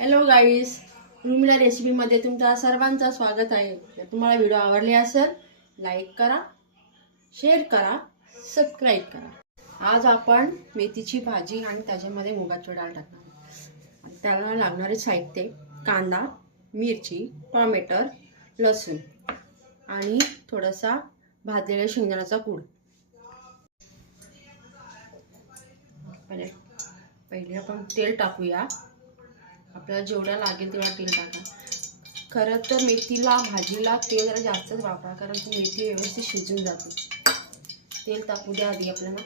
Hello गाईस, उर्मिला रेसिपीमध्ये तुमचा सर्वांचं स्वागत आहे। जर तुम्हाला व्हिडिओ आवडले असेल लाईक करा, शेअर करा, सबस्क्राईब करा। आज आपण मेथीची भाजी आणि त्याच्यामध्ये मुगाची डाळ टाकणार। त्याला लागणारे साहित्य कांदा, मिरची, टोमॅटो, लसूण आणि थोडासा भाजलेल्या शेंगदाण्याचा कूट। पहिले आपण तेल टाकूया। आपल्याला जेवढा लागेल तेवढा तेल टाका। खरं तर मेथीला भाजीला तेल जरा जास्तच वापरा, कारण ती मेथी व्यवस्थित शिजून जाते। तेल टाकू द्या आधी आपल्याला।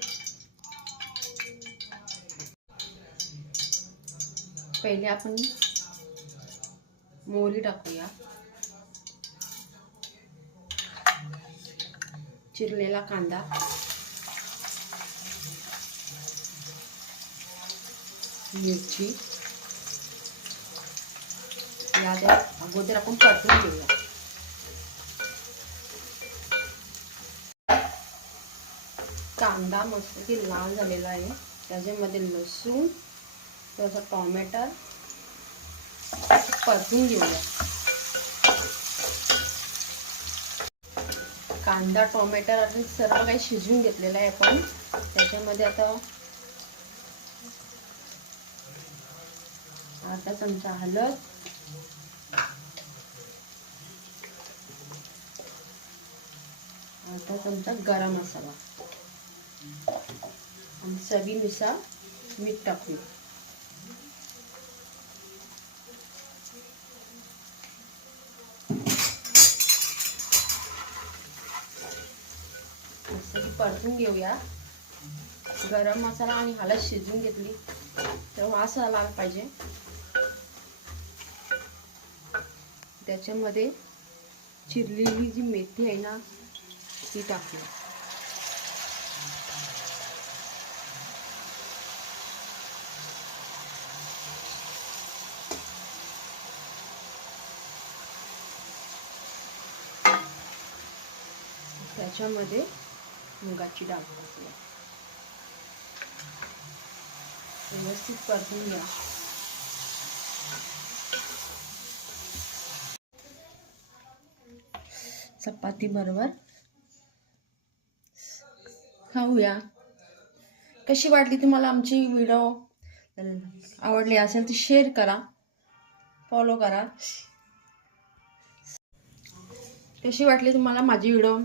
पहिले आपण मोहरी टाकूया, चिरलेला कांदा, मिरची या अगोदर आपण परतून घेऊया। कांदा मस्त लाल झालेला आहे। त्याच्यामध्ये लसूण, थोडासा टोमॅटो परतून घेऊया। कांदा, टोमॅटो आणि सर्व काही शिजवून घेतलेलं आहे आपण। त्याच्यामध्ये आता अर्धा चमचा हळद, अर्धा चमचा गरम मसाला आणि चवीनुसार मीठ टाकूया। परतून घेऊया। गरम मसाला आणि हळद शिजून घेतली तर वास आला पाहिजे। त्याच्यामध्ये चिरलेली जी मेथी आहे ना ती टाकूया। त्याच्यामध्ये मुगाची डाळ टाकूया। व्यवस्थित परतून घ्या। चपाती बरोबर खाऊया। कशी वाटली तुम्हाला आमची व्हिडिओ? आवडली असेल तर शेअर करा, फॉलो करा। कशी वाटली तुम्हाला माझी व्हिडिओ?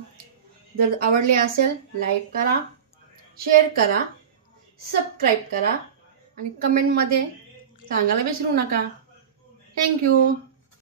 जर आवडली असेल लाईक करा, शेअर करा, सबस्क्राईब करा आणि कमेंटमध्ये सांगायला विसरू नका। थँक्यू।